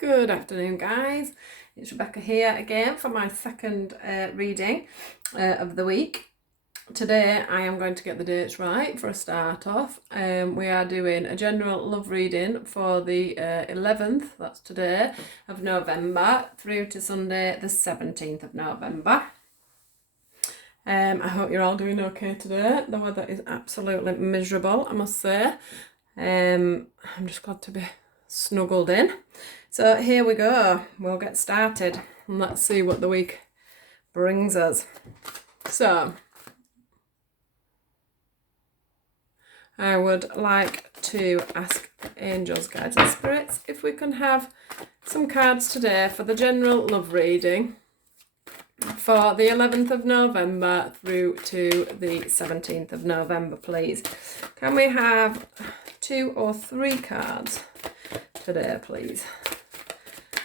Good afternoon, guys. It's Rebecca here again for my second reading of the week. Today I am going to get the dates right for a start off. We are doing a general love reading for the 11th, that's today, of November through to Sunday the 17th of November. I hope you're all doing okay today. The weather is absolutely miserable, I must say. I'm just glad to be snuggled in. So here we go, we'll get started and let's see what the week brings us. So I would like to ask angels, guides and spirits if we can have some cards today for the general love reading for the 11th of November through to the 17th of November, please. Can we have 2 or 3 cards today, please,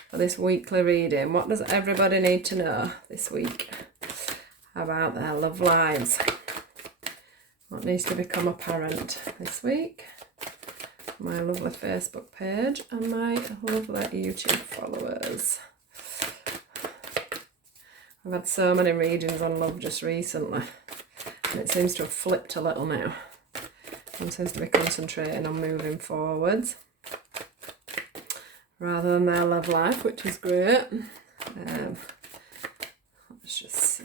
for this weekly reading? What does everybody need to know this week about their love lives? What needs to become apparent this week? My lovely Facebook page and my lovely YouTube followers. I've had so many readings on love just recently, and it seems to have flipped a little now. One seems to be concentrating on moving forwards rather than their love life, which is great. Let's just see.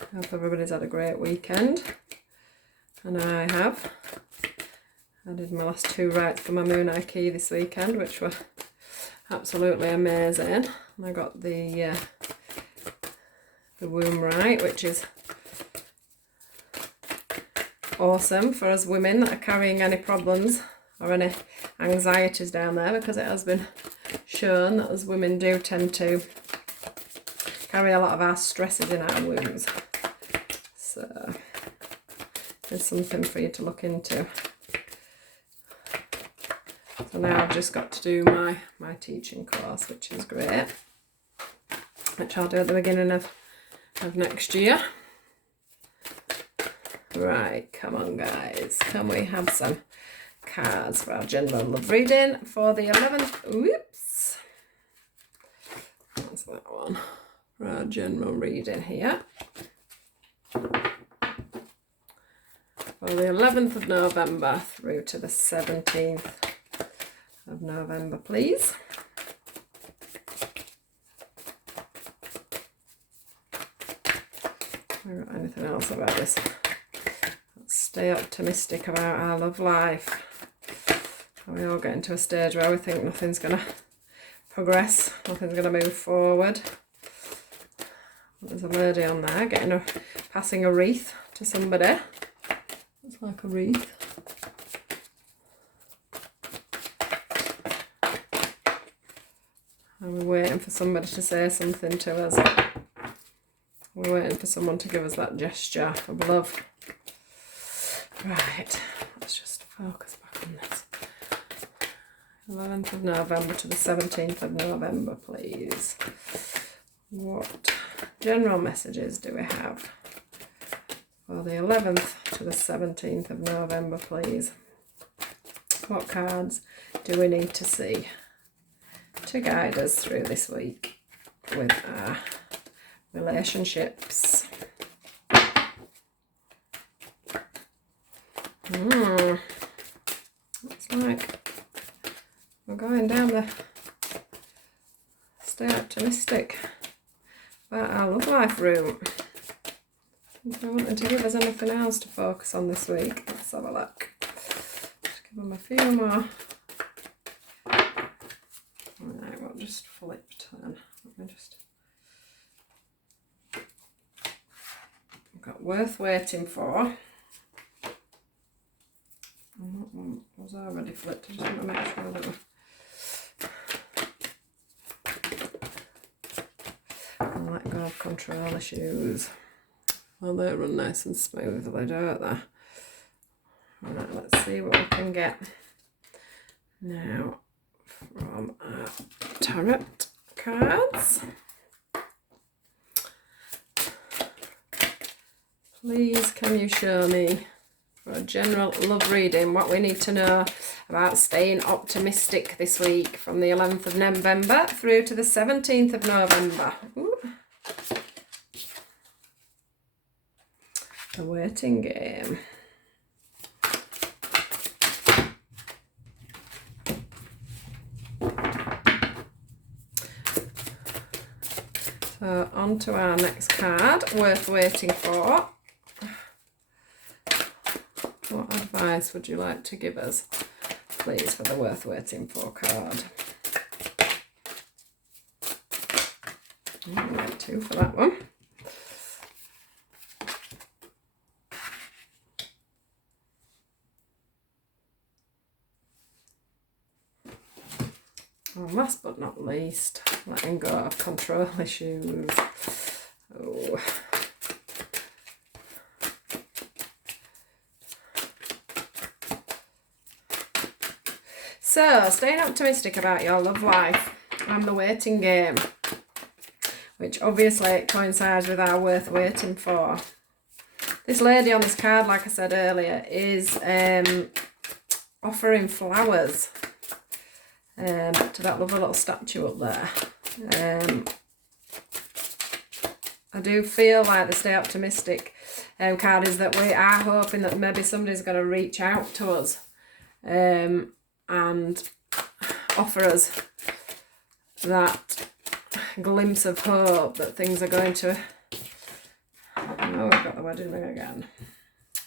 I hope everybody's had a great weekend, and I have. I did my last 2 rights for my Moon Eye key this weekend, which were absolutely amazing. And I got the womb right, which is awesome for us women that are carrying any problems or any anxieties down there, because it has been shown that as women do tend to carry a lot of our stresses in our wombs. So there's something for you to look into. So now I've just got to do my teaching course, which is great, which I'll do at the beginning of next year. Right, come on guys, can we have some cards for our general love reading for the 11th? Whoops, that's that one. For our general reading here for the 11th of November through to the 17th of November, please. Have we got anything else about this? Let's stay optimistic about our love life. We all get into a stage where we think nothing's going to progress, nothing's going to move forward. There's a lady on there passing a wreath to somebody. It's like a wreath. And we're waiting for somebody to say something to us. We're waiting for someone to give us that gesture of love. Right, let's just focus back on this. 11th of November to the 17th of November, please. What general messages do we have for the 11th to the 17th of November, please? What cards do we need to see to guide us through this week with our relationships? Looks like we're going down the stay optimistic about our love life route. If they're wanting to give us anything else to focus on this week, let's have a look. Just give them a few more. Right, we'll just flip turn. Let me just. I've got worth waiting for. And that one was already flipped. I just want to make sure that we're. And let go of control issues. Well, they run nice and smoothly, don't they? Right, let's see what we can get now from our tarot cards. Please, can you show me for a general love reading what we need to know about staying optimistic this week from the 11th of November through to the 17th of November. Ooh. The waiting game. So on to our next card, worth waiting for. What advice would you like to give us, please, for the worth waiting for card? I'll get 2 for that one. And last but not least, letting go of control issues. Oh. So, staying optimistic about your love life and the waiting game, which obviously coincides with our worth waiting for. This lady on this card, like I said earlier, is offering flowers to that lovely little statue up there. I do feel like the stay optimistic card is that we are hoping that maybe somebody's going to reach out to us and offer us that glimpse of hope that things are going to... Oh, we've got the wedding ring again.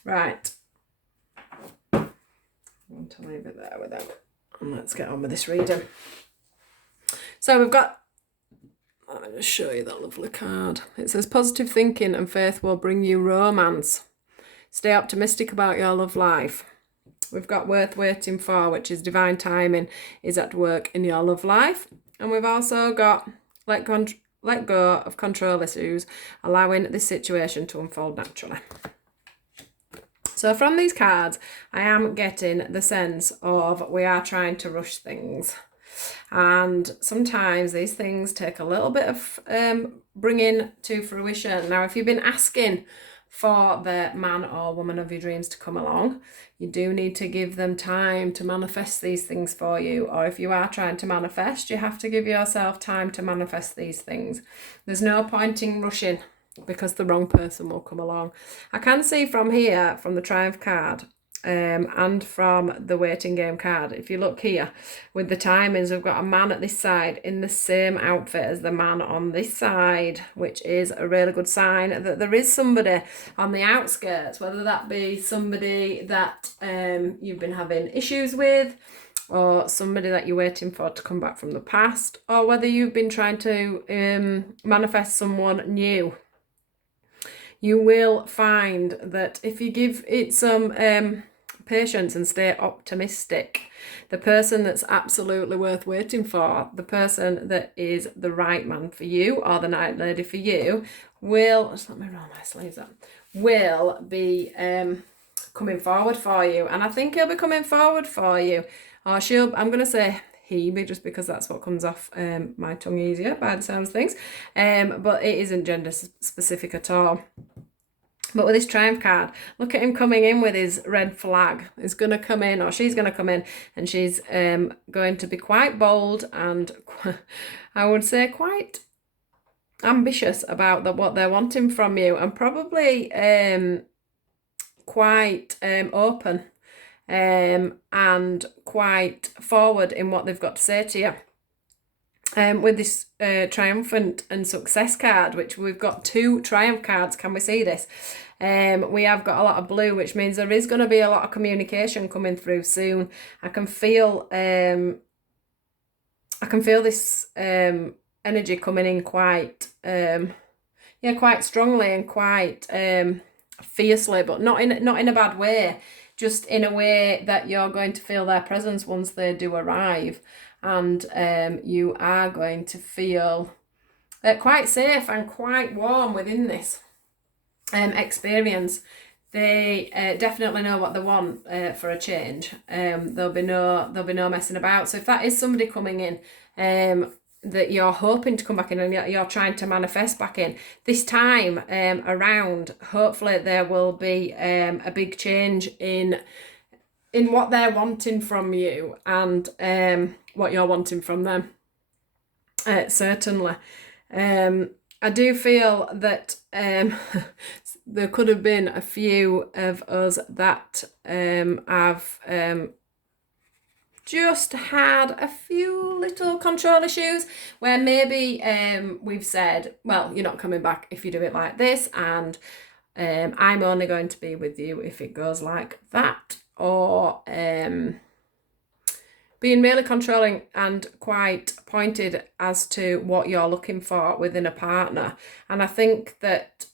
Right. I want to leave it there with them. And let's get on with this reading. So we've got... Let me just show you that lovely card. It says, positive thinking and faith will bring you romance. Stay optimistic about your love life. We've got worth waiting for, which is divine timing is at work in your love life. And we've also got let go of control issues, allowing this situation to unfold naturally. So from these cards, I am getting the sense of we are trying to rush things. And sometimes these things take a little bit of bringing to fruition. Now, if you've been asking for the man or woman of your dreams to come along, you do need to give them time to manifest these things for you. Or if you are trying to manifest, you have to give yourself time to manifest these things. There's no point in rushing because the wrong person will come along. I can see from here, from the Triumph card, and from the waiting game card, if you look here with the timings, we've got a man at this side in the same outfit as the man on this side, which is a really good sign that there is somebody on the outskirts, whether that be somebody that you've been having issues with, or somebody that you're waiting for to come back from the past, or whether you've been trying to manifest someone new. You will find that if you give it some patience and stay optimistic, the person that's absolutely worth waiting for, the person that is the right man for you or the right lady for you, will, just let me roll my sleeves up, will be coming forward for you. And I think he'll be coming forward for you, or I'm going to say he, just because that's what comes off my tongue easier by the sounds of things, but it isn't gender specific at all. But with this Triumph card, look at him coming in with his red flag. He's going to come in, or she's going to come in, and she's going to be quite bold and I would say quite ambitious about what they're wanting from you, and probably quite open and quite forward in what they've got to say to you. With this triumphant and success card, which we've got 2 Triumph cards, can we see this? We have got a lot of blue, which means there is going to be a lot of communication coming through soon. I can feel this energy coming in quite quite strongly and quite fiercely, but not in a bad way, just in a way that you're going to feel their presence once they do arrive. And you are going to feel quite safe and quite warm within this experience. They definitely know what they want for a change. There'll be no messing about. So if that is somebody coming in that you're hoping to come back in and you're trying to manifest back in, this time around, hopefully there will be a big change in in what they're wanting from you and what you're wanting from them. Certainly. I do feel that there could have been a few of us that have just had a few little control issues where maybe we've said, well, you're not coming back if you do it like this, and I'm only going to be with you if it goes like that, or being really controlling and quite pointed as to what you're looking for within a partner. And I think that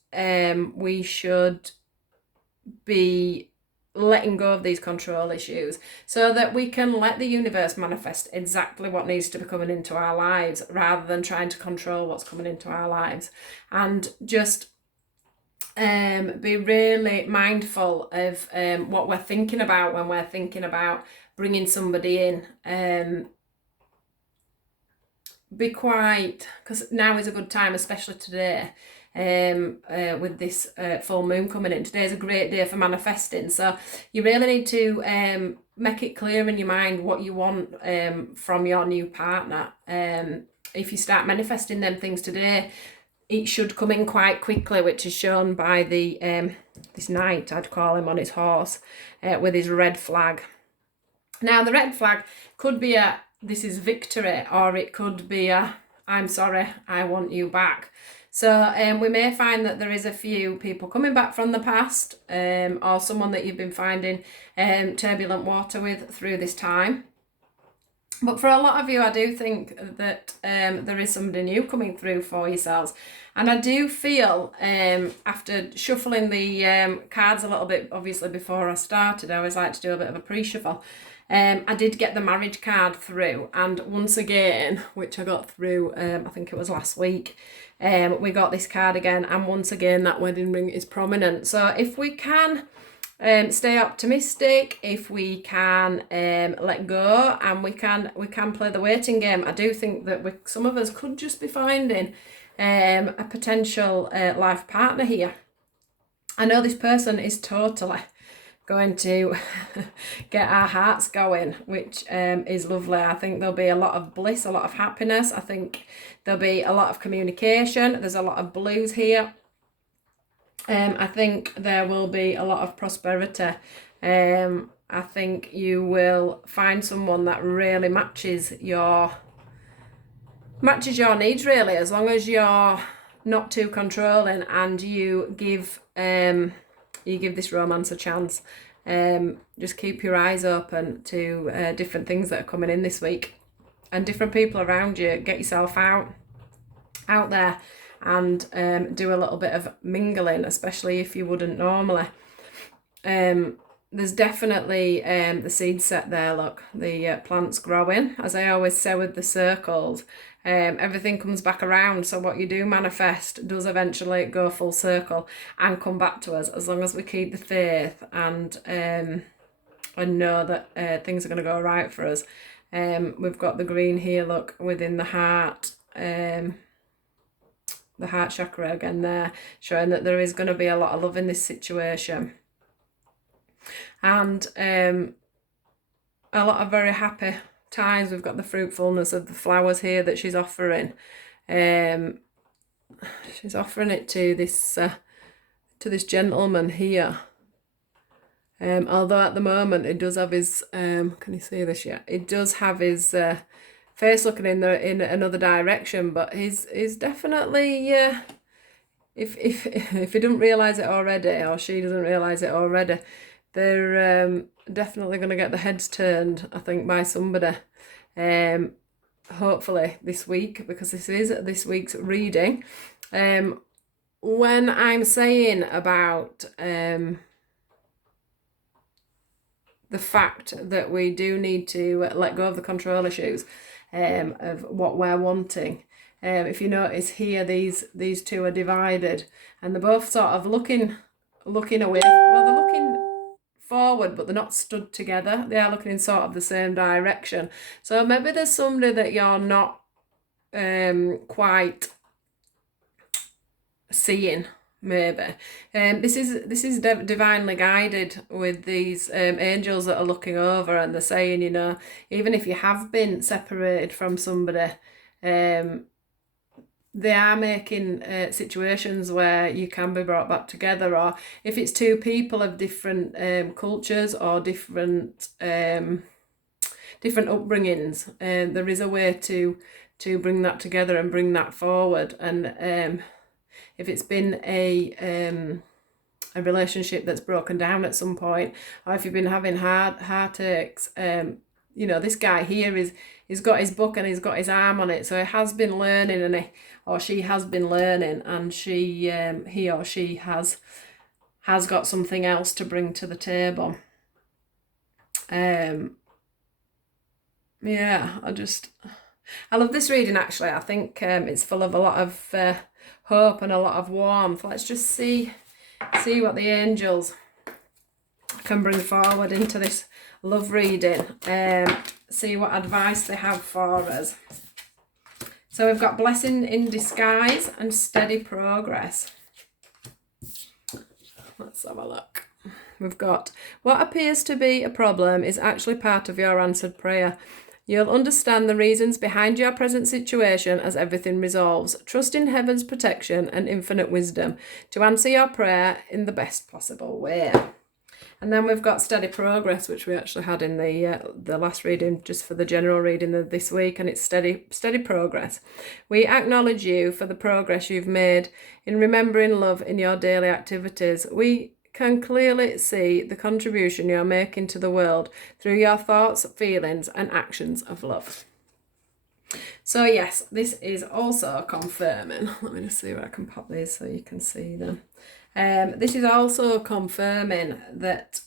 we should be letting go of these control issues so that we can let the universe manifest exactly what needs to be coming into our lives, rather than trying to control what's coming into our lives. And just be really mindful of what we're thinking about when we're thinking about bringing somebody in. Be quite, because now is a good time, especially today, with this full moon coming in. Today's a great day for manifesting, so you really need to make it clear in your mind what you want from your new partner. If you start manifesting them things today, it should come in quite quickly, which is shown by the this knight, I'd call him, on his horse with his red flag. Now the red flag could be a this is victory, or it could be a I'm sorry, I want you back. So we may find that there is a few people coming back from the past, or someone that you've been finding turbulent water with through this time. But for a lot of you, I do think that there is somebody new coming through for yourselves. And I do feel, after shuffling the cards a little bit, obviously before I started, I always like to do a bit of a pre-shuffle. I did get the marriage card through, and once again, which I got through, I think it was last week, we got this card again, and once again that wedding ring is prominent. So if we can stay optimistic, if we can let go, and we can play the waiting game, I do think that some of us could just be finding a potential life partner here. I know this person is totally going to get our hearts going, which is lovely. I think there'll be a lot of bliss, a lot of happiness. I think there'll be a lot of communication. There's a lot of blues here. I think there will be a lot of prosperity. I think you will find someone that really matches your needs, really, as long as you're not too controlling and you give this romance a chance. Just keep your eyes open to different things that are coming in this week, and different people around you. Get yourself out there and do a little bit of mingling, especially if you wouldn't normally. There's definitely the seed set there, look, the plant's growing. As I always say with the circles, everything comes back around, so what you do manifest does eventually go full circle and come back to us, as long as we keep the faith and know that things are going to go right for us. We've got the green here, look, within the heart, the heart chakra again there, showing that there is going to be a lot of love in this situation, and a lot of very happy times. We've got the fruitfulness of the flowers here that she's offering. She's offering it to this gentleman here. Although at the moment it does have his can you see this yet? It does have his face looking in another direction, but he's definitely if he doesn't realise it already, or she doesn't realise it already, they're definitely going to get the heads turned, I think, by somebody. Hopefully this week, because this is this week's reading. When I'm saying about the fact that we do need to let go of the control issues of what we're wanting, if you notice here, these two are divided, and they're both sort of looking away. Well, they're looking forward, but they're not stood together. They are looking in sort of the same direction. So maybe there's somebody that you're not quite seeing maybe. This is divinely guided with these angels that are looking over, and they're saying, even if you have been separated from somebody, they are making situations where you can be brought back together, or if it's two people of different cultures or different upbringings, there is a way to bring that together and bring that forward. And if it's been a relationship that's broken down at some point, or if you've been having heartaches, this guy here he's got his book and he's got his arm on it, so he has been learning, and she has been learning, and he or she has got something else to bring to the table. Yeah, I love this reading, actually. I think it's full of a lot of hope and a lot of warmth. Let's just see what the angels can bring forward into this love reading. See what advice they have for us. So we've got blessing in disguise and steady progress. Let's have a look. We've got what appears to be a problem is actually part of your answered prayer. You'll understand the reasons behind your present situation as everything resolves. Trust in heaven's protection and infinite wisdom to answer your prayer in the best possible way. And then we've got steady progress, which we actually had in the last reading, just for the general reading of this week, and it's steady progress. We acknowledge you for the progress you've made in remembering love in your daily activities. We can clearly see the contribution you're making to the world through your thoughts, feelings, and actions of love. So yes, this is also confirming. Let me just see where I can pop these so you can see them. This is also confirming that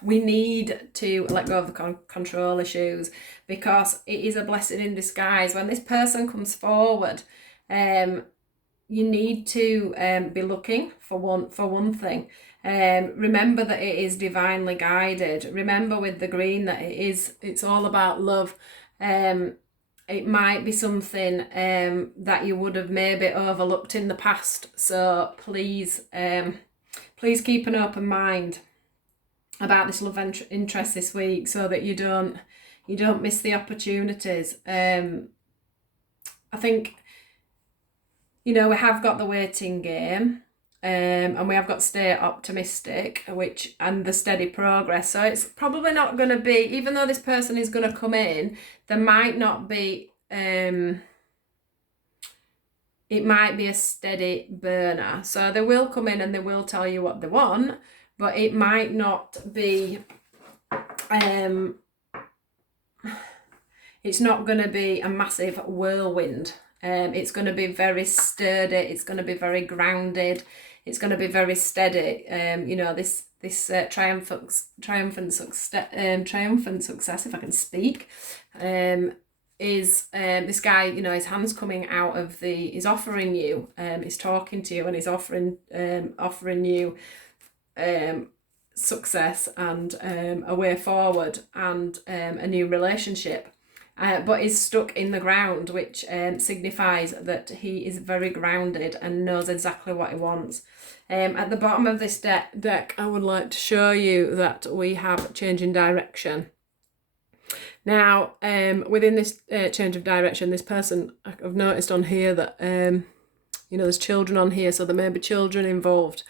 we need to let go of the control issues, because it is a blessing in disguise. When this person comes forward, you need to be looking for one thing. Remember that it is divinely guided. Remember with the green that it's all about love. It might be something that you would have maybe overlooked in the past. So please keep an open mind about this love interest this week, so that you don't miss the opportunities. I think, we have got the waiting game, and we have got stay optimistic, and the steady progress. So it's probably not going to be, even though this person is going to come in, there might not be, it might be a steady burner. So they will come in and they will tell you what they want, but it might not be, it's not going to be a massive whirlwind. It's going to be very sturdy. It's going to be very grounded. It's going to be very steady. This triumphant success, if I can speak, is this guy. His hands coming out of he's offering you. He's talking to you, and he's offering you success and a way forward and a new relationship. But is stuck in the ground, which signifies that he is very grounded and knows exactly what he wants. At the bottom of this deck, I would like to show you that we have change in direction. Now, within this change of direction, this person, I've noticed on here that, there's children on here, so there may be children involved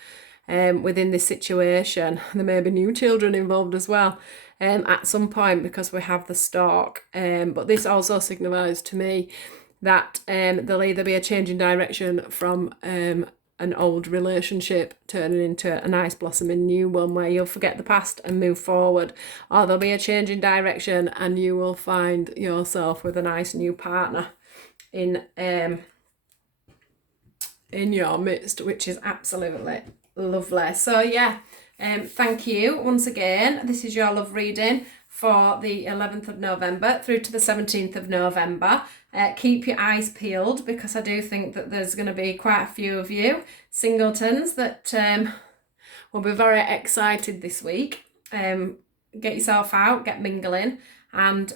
within this situation. There may be new children involved as well. At some point, because we have the stork. But this also signifies to me that there'll either be a change in direction from an old relationship turning into a nice blossoming new one where you'll forget the past and move forward, or there'll be a change in direction and you will find yourself with a nice new partner in your midst, which is absolutely lovely. So yeah. Thank you once again. This is your love reading for the 11th of November through to the 17th of November. Keep your eyes peeled, because I do think that there's going to be quite a few of you singletons that will be very excited this week. Get yourself out, get mingling, and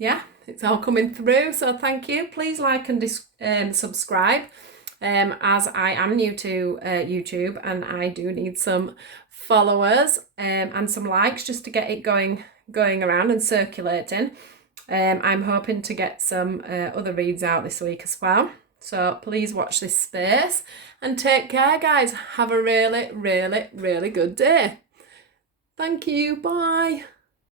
it's all coming through. So thank you. Please like and subscribe as I am new to YouTube and I do need some followers and some likes just to get it going around and circulating. I'm hoping to get some other reads out this week as well. So please watch this space and take care, guys. Have a really, really, really good day. Thank you. Bye.